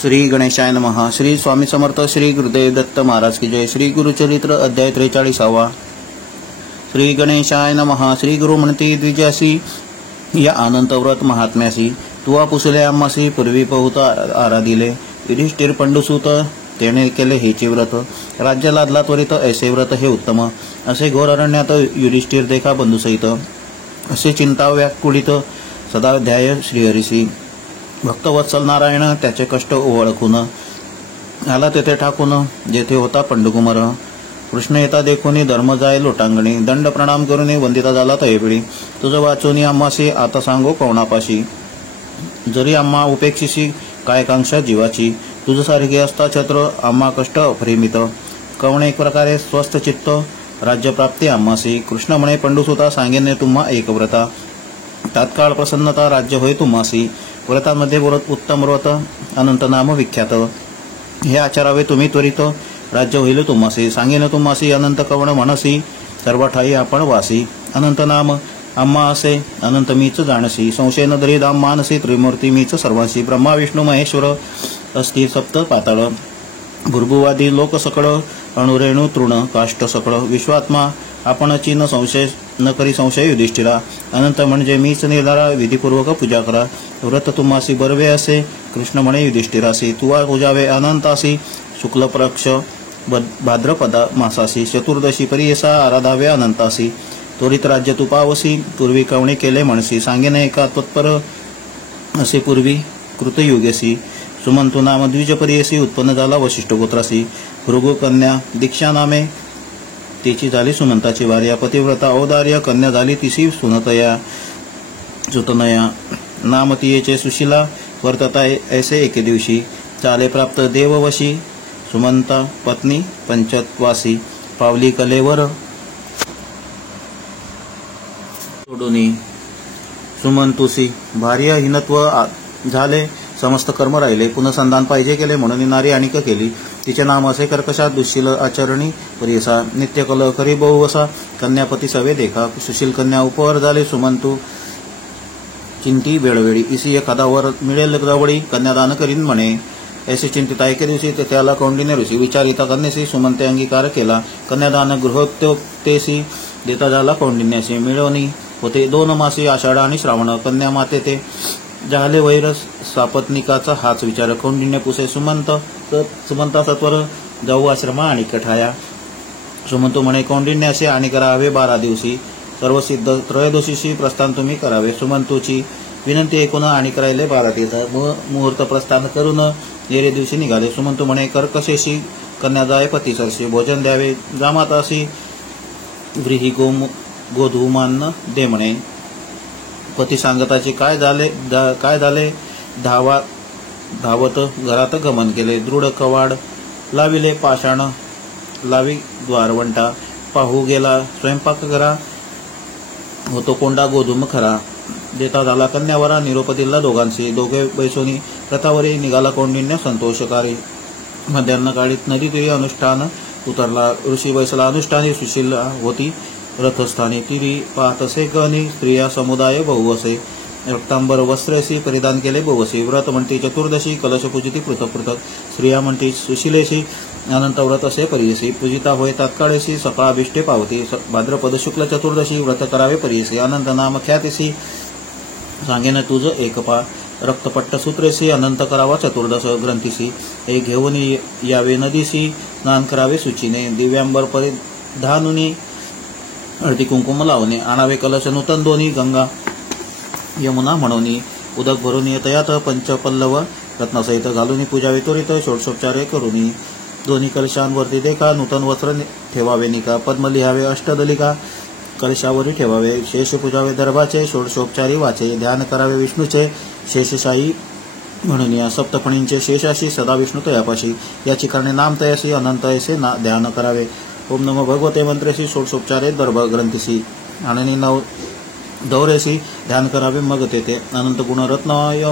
श्री गणेशाय नमः। श्री स्वामी समर्थ श्री गुरुदेव दत्त महाराज की जय। श्री गुरुचरित्र अध्याय 43। श्री गणेशाय नमः। श्री गुरु म्हणती द्विजासी या अनंत व्रत महात्म्यासी तुवा पुसले आम्हासी पूर्वी बहुत आराधिले युधिष्ठिर पंडुसूत तेने केले हेचे व्रत राज्य लादला त्वरित ऐसे व्रत हे उत्तम असे घोर अरण्यात युधिष्ठिर देखा बंधुसहित असे चिंता व्याकुळित सदा ध्याय श्रीहरीसी भक्तवत्सल नारायण त्याचे कष्ट ओळखून आला तेथे ठाकून जेथे होता पंडुकुमार कृष्ण येता देखून धर्म जाय लोटांगणी दंड प्रणाम करून वंदिता झाला तयेपिळी तुझ वाचून आम्हासी आता सांगो कोणापाशी जरी आम्हा उपेक्षिसी काय कांक्षा जीवाची तुझ सारखी असता छत्र आम्हा कष्ट अप्रेमित कवण एक प्रकारे स्वस्थ चित्त राज्य प्राप्ती आम्हासी कृष्ण म्हणे पंडुसुता सांगेने तुम्हा एक व्रता तात्काळ प्रसन्नता राज्य होय तुम्हासी व्रतांमध्ये व्रत उत्तम व्रत अनंत नाम विख्यात हे आचारावे तुम्ही त्वरित राज्य होईल तुम्हासी सांगेन तुम्हासी अनंत कवण म्हणसी सर्व ठाई आपण वासी अनंत नाम आम्हा असे अनंत मीच जाणसी संशय न दरी धाम मानसी त्रिमूर्ती मीच सर्वांशी ब्रह्मा विष्णू महेश्वर अस्ति सप्त पाताळ भुर्भुवादी लोक सकळ अणुरेणू तृण काष्ट सकळ विश्वात्मा आपणची न संशय न करी संशय युधिष्ठिरा अनंत म्हणजे मीच निर्धारा विधीपूर्वक पूजा करा व्रत तुम्हासी बरवे असे कृष्ण म्हणे युधिष्ठिरासी तुवा पूजावे अनंतासी शुक्ल पक्ष भाद्रपदा मासासी चतुर्दशी परियसा आराधावे अनंतासी त्वरित राज्य तू पावसी पूर्वी कवणे केले म्हणसी सांगेने एका तत्पर असे पूर्वी कृतयुगेसी सुमंतू नाम द्विजपरियसी उत्पन्न झाला वशिष्ठ गोत्रासी भृगु कन्या दीक्षा नामे तिची झाली सुमंताची वार्या पतिव्रता औदार्य कन्या झाली तिसी सुनतया सुतनया नाम तियेचे सुशिला वर्तता ऐसे एके दिवशी चाले प्राप्त देववशी सुमंता पत्नी पंचत्वासी पावली कलेवर सोडूनी सुमंतुसी भार्य हिनत्व झाले समस्त कर्म राहिले पुनसंधान पाहिजे केले म्हणून नारी आणिक केली तिचे नाम असे कर्कशा दुःशील आचरणी परियसा नित्य कल करी बहुवसा कन्यापती सवे देखा सुशील कन्या उपवर झाले सुमंतू चिंती वेळवेळी इसी एखादा वर मिळेल जवळी कन्यादान करीन म्हणे ऐसे चिंतित एके दिवशी त्याला कौंडिन्य ऋषी विचारिता कन्यासी सुमंते अंगीकार केला कन्यादान गृहोत्योक्तेसी देता झाला कौंडिन्याशी मिळवणी होते 2 मासी आषाढ आणि श्रावण कन्या माते ते झाले वैर सापत्निकाचा हाच विचार कौंडिन्य पुसे सुमंता सत्वर जाऊ आश्रमा आणि कठाया सुमंतो म्हणे कौंडिन्यासे आणि करावे 12 दिवशी सर्व सिद्ध त्रयोदशीशी प्रस्थान तुम्ही करावे सुमंतूची विनंती ऐकून आणि करायले 12 दिवस मुहूर्त प्रस्थान करून येरे दिवशी निघाले सुमंतू म्हणे कर्कशेशी कन्या जाय पतीसरशी भोजन द्यावे जामाताशी व्रीही गोधूमान दे म्हणे पती सांगताची काय झाले धावत घरात गमन केले दृढ कवाड लाविले पाषाण लावी द्वारवंटा पाहू गेला स्वयंपाक करा होतो कोंडा गोधूम खरा देता झाला कन्यावरा निरोप दिला दोघांशी दोघे बैसोनी रथावरी निघाला कौंडिन्य संतोषकारी मध्यान्ह काळीत नदी तिरी अनुष्ठान उतरला ऋषी बैसला अनुष्ठानी सुशील होती रथस्थानी तिरी पाहतसे गणी स्त्रिया समुदाय बहुवसे रक्तांबर वस्त्रेसी परिधान केले बहुवसी व्रत म्हणती चतुर्दशी कलश पूजिती पृथक पृथक स्त्रिया म्हणती सुशिलेशी अनंत व्रत असे परियसी पूजिता होय तात्काळेशी सकाळाभिष्टे पावती भाद्रपद शुक्ल चतुर्दशी व्रत करावे परियसी अनंत नाम ख्यातीसी सांगेन तुझ एकपा रक्तपट्ट सूत्रेसी अनंत करावा चतुर्दश ग्रंथीसी हे घेऊन यावे नदीसी स्नान करावे सुचीने दिव्यांबर परिधानुनी हळदी कुंकुम लावणे आणावे कलश नूतन दोन्ही गंगा यमुना म्हणून उदक भरून येतयात पंचपल्लव रत्नासहित घालून पूजा वितरित षोडशोपचारे करून दोन्ही कलशांवरती देखा नूतन वस्त्र ठेवावे निका पद्म लिहावे अष्टदलिका कलशावरी ठेवावे शेष पूजावे दर्भाचे षोडशोपचारी वाचे ध्यान करावे विष्णूचे शेषशाही म्हणून या सप्तफणींचे शेषाशी सदा विष्णू तयापाशी याची कारणे नाम तयाशी अनंत ऐसे ध्यान करावे ओम नमो भगवते मंत्रेशी षोडशोपचारे दर्भ ग्रंथीसी आणि दौरेशी ध्यान करावे मग तेथे अनंत गुणरत्नाय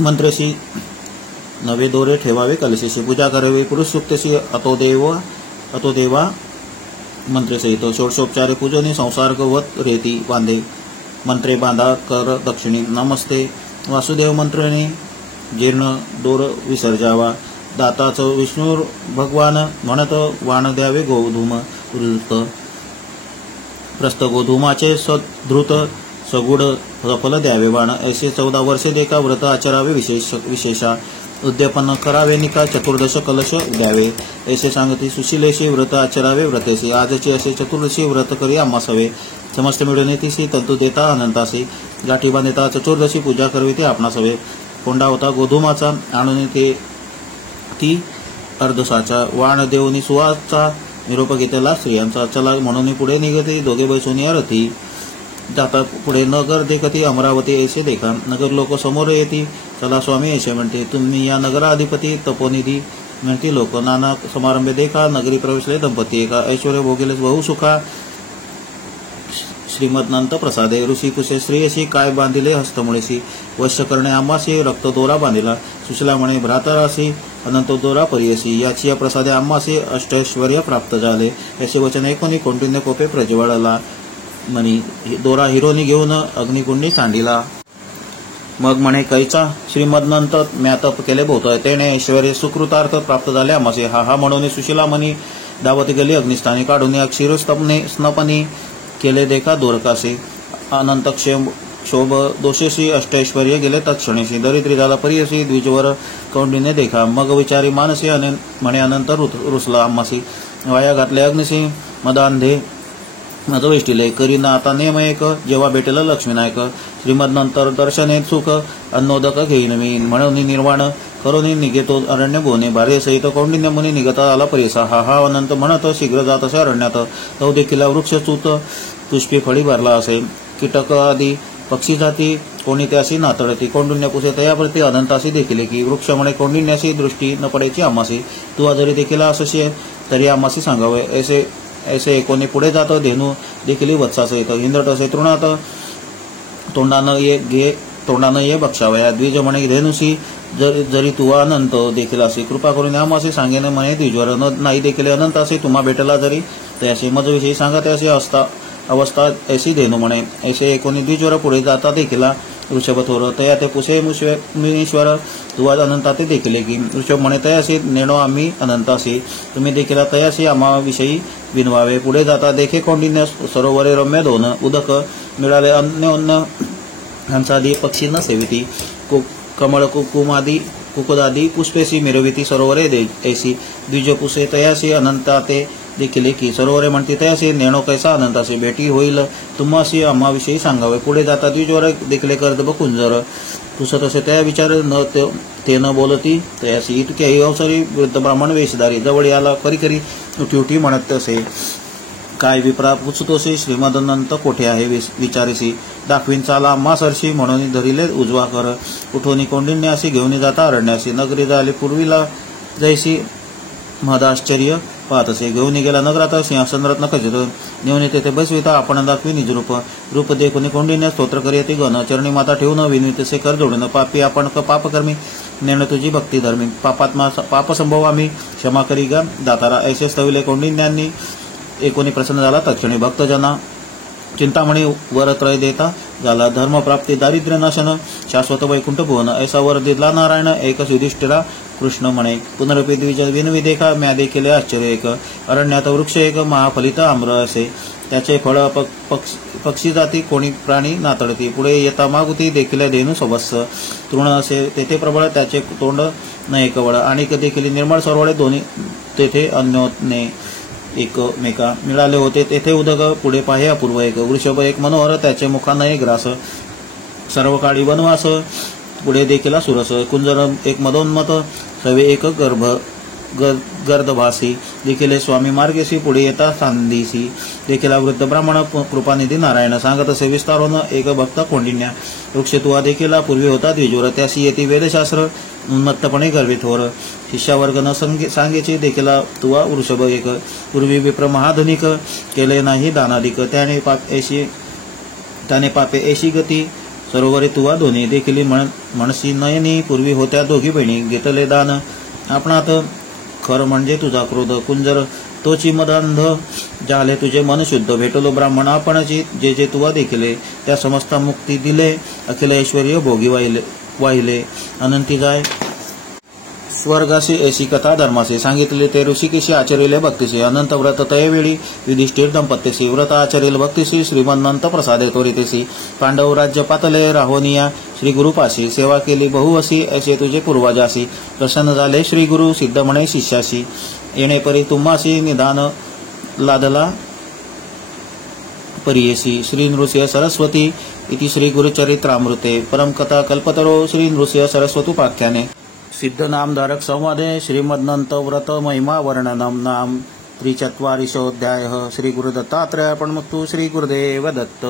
मंत्रेशी नवे दोरे ठेवावे कलशेशी पूजा करावी पुरुष सुक्तेशी अतो देवा मंत्रेसहित षोडशोपचारे पूजनी संसारगवत रेती बांधे मंत्रे बांधा कर दक्षिणी नमस्ते वासुदेव मंत्रेणी जीर्ण दोर विसर्जावा. दाताचं विष्णू भगवान म्हणत वाण द्यावे गोधूम वृत. प्रस्थ गोधूमाचे सद्रुत सगुड सफल द्यावे वाण. ऐसे 14 वर्षे देखा व्रत आचरावे विशेषा. उद्यापन करावे निका चतुर्दश कलश द्यावे. ऐसे सांगती सुशिलेशी व्रत आचरावे व्रतेशी. आजची असे चतुर्दशी व्रत करी आम्हासवे. समस्त मिळून येतीसी तंतू देता अनंतासी. गाठी बांधिता चतुर्दशी पूजा करवी ते आपणासवे. कोंडा होता गोधूमाचा आणून ते ती अर्धसाचा. वाण देऊनी सुवाचा निरोप घेतला स्त्रियांचा. चला म्हणून पुढे निघते दोघे बैसोनी अरथी. जाता पुढे नगर देखती अमरावती ऐसे देखा. नगर लोक समोर येती. चला स्वामी ऐसे म्हणते. तुम्ही या नगराधिपती तपोनिधी म्हणती लोक. नाना समारंभे देखा. नगरी प्रवेशले दंपती एका. ऐश्वर्य भोगेले बहु सुखा. श्रीमदनंत प्रसादे. ऋषी कुशे स्त्रियशी काय बांधिले हस्तमुळेशी. वश्य करणे आम्हासी रक्त दोरा बांधिला. सुशिला म्हणे भ्रातरासी अनंत दोरा परियसी. याची या प्रसादे आम्हासी अष्टैश्वर्य प्राप्त झाले. याचे वचन ऐकून कौंडिन्य कोपे प्रज्वळला. म्हणी दोरा हिरोनी घेऊन अग्निकुंडी सांडिला. मग म्हणे कैचा श्रीमदनंत म्या तप केले बोतय. तेने ऐश्वर्य सुकृतार्थ प्राप्त झाले आम्हासे. हा म्हणून सुशिला म्हणी धावत गेली अग्निस्थानी. काढून या क्षीरस्तपने स्नपनी केले देखा दोरकासे. अनंत क्षोभ दोषेशी अष्टैश्वर्य गेले तत्क्षणेशी. दरिद्री झाला परियसी द्विजवर कौंडिन्य देखा. मग विचारी मानसी म्हणे अनंत रुसला आम्हासी. वाया घातले अग्निसी मदांधे मज वेष्टिले. करीना आता नेम एक जेव्हा भेटेल लक्ष्मीनायक. श्रीमदनंतर दर्शने सुख अन्नोदक घेईन मी. म्हणून निर्वाण करून निघेतो अरण्य बोने. भार्य सहित कौंडिन्य मुनी निघता आला परिसा. हा अनंत म्हणत शीघ्र जात असे अरण्यात. तो देखील वृक्ष चूत पुष्पी फळी भरला असे. कीटक आदी पक्षी जाती कोणी त्याशी नातळती. कौंडिन्य पुसे तयाप्रती अनंताशी देखील की. वृक्ष म्हणे कौंडिन्याशी दृष्टी न पडायची आम्हासी. तू जरी देखील असशी तरी आम्हासी सांगावे. ऐसे कोणी पुढे जात. धेनू देखील वत्सास येत. हिंद्रट असे तृणात तोंडानं ये बक्षावया. द्विज म्हणे धेनुसी जरी तू अनंत देखील असे. कृपा करून आम्हासी सांगेन म्हणे द्विजवर. नाही देखील अनंत असे तुम्हा भेटला जरी त्याशी. मजविषयी सांगा त्याशी अवस्था ऐशी धेनू म्हणे. ऐसे कोणी द्विजवर पुढे जाता देखील वृषभथोर. तया ते पुसे मुनीश्वर तू अनंता ते देखील की. वृषभ म्हणे तयाशी नेणो आम्ही अनंताशी. तुम्ही देखील तयाशी आम्हाविषयी विनवावे. पुढे जाता देखे कौंडिन्य सरोवरे रम्य दोन. उदक मिळाले अन्योन्य हंसादी पक्षी न सेविती. कमळ कुकुदादी पुष्पेशी मिरविती सरोवरे ऐसी. द्विज पुसे तयाशी अनंता ते देखील की. सरोवरे म्हणते तयाशी नेणो कैसा अनंताशी. भेटी होईल तुम्हाशी आम्हाविषयी सांगावे. पुढे जाता द्विजवर देखील कर्दभ कुंजर. पुसत असे त्या विचार ते न बोलती तयाशी. इतक्याही अवसरी वृद्ध ब्राह्मण वेशधारी. जवळ याला करी उठी म्हणत असे. काय विप्रा पुसतोशी. श्रीमदनंत कोठे आहे विचारीसी. दाखवीन चाला आम्हा सरशी. म्हणून धरिले उजवा कर. उठोनी कौंडिन्याशी घेऊन जाता अरण्याशी. नगरी झाली पूर्वीला जैसी महदाश्चर्य पाहत असे. घेऊन गेला नगरात सिंहासन रत्न खचित. नेऊन तेथे बसविता आपण दाखवी निजरूप. रूप देखून कौंडिन्य स्तोत्र करीती गण. चरणी माता ठेवून विनवितसे कर जोडून. पापी आपण पापकर्मी नेण तुझी भक्ती धर्मी. पाप संभव आम्ही क्षमा करी गा दातारा. ऐसे स्तविले कौंडिन्यांनी. एकोणी प्रसन्न झाला तत्क्षणी. भक्तजना चिंतामणी वरत्रय देता झाला. धर्मप्राप्ती दारिद्र्य नाशन शाश्वत वैकुंठ भुवन. ऐसा वर दिला नारायण एक युधिष्ठिरा कृष्ण म्हणे. पुनरपी द्विज विनवी देखा म्या देखील आश्चर्य एक. अरण्यात वृक्ष एक महाफलित आम्र असे. त्याचे फळ पक्षी जाती कोणी प्राणी नातळती. पुढे येता मागुती देखील धेनू सबस्स. तृण असे तेथे प्रबळ त्याचे तोंड न एकवळ. आणि देखील निर्मळ सरवळे दोन्ही तेथे अन्योन्ये एकमेका मिळाले होते. तेथे उदक पुढे पाहे अपूर्व एक. वृषभ एक मनोहर त्याचे मुखांना ग्रास. सर्व काळी वनवास पुढे देखील सुरस. कुंजर एक मदोन्मत सवे एक गर्दभासी. देखील स्वामी मार्गेशी. पुढे येता सांदीसी. देखील वृद्ध ब्राह्मण कृपानिधी नारायण. सांगत असे विस्तारोन एक भक्त कौंडिन्या. वृक्ष तुवा देखील पूर्वी होता द्विजोर. त्याशी येते वेदशास्त्र उन्मत्तपणे गर्वितोर. शिष्यावर्ग न सांगेचे देखील तुवा वृषभ एक. पूर्वी विप्र महाधनिक केले नाही दानाधिक. त्याने पापे ऐशी गती. सरोवरे तुवा दोन्ही देखील म्हणसी नयनी. पूर्वी होत्या दोघी बहिणी घेतले दान आपणात. खर म्हणजे तुझा क्रोध. कुंजर तोची मदांध झाले तुझे मन शुद्ध. भेटलो ब्राह्मण आपणची जे तुवा देखिले. त्या समस्त मुक्ती दिले. अखिल ऐश्वर्य भोगी वाहिले अनंती जाय स्वर्गाशी ऐशी कथा धर्मासे सांगितले ते ऋषिकेशी आचरिले भक्तीशी अनंत व्रत तयवेळी युधिष्ठिर दंपत्तीशी व्रत आचरिल भक्तीशी श्रीमंत प्रसादे त्वरितेशी पांडव राज्य पातले राहोनिया श्री गुरुपाशी सेवा केली बहुवसी ऐसे तुझे पूर्वजासी प्रसन्न झाले श्री गुरु सिद्ध म्हणे शिष्याशी येणे परी तुम्हासी निदान लादला परियेसी श्री नृसिंह सरस्वती इति श्री गुरुचरित्रामृते परमकथा कल्पतरो श्री नृसिंह सरस्वतुपाख्याने सिद्ध नामधारक संवादे श्रीमद्नंत व्रत महिमा वर्णनम नाम 43 श्री गुरुदत्तात्रेय प्रणमतु श्री गुरुदेव दत्त।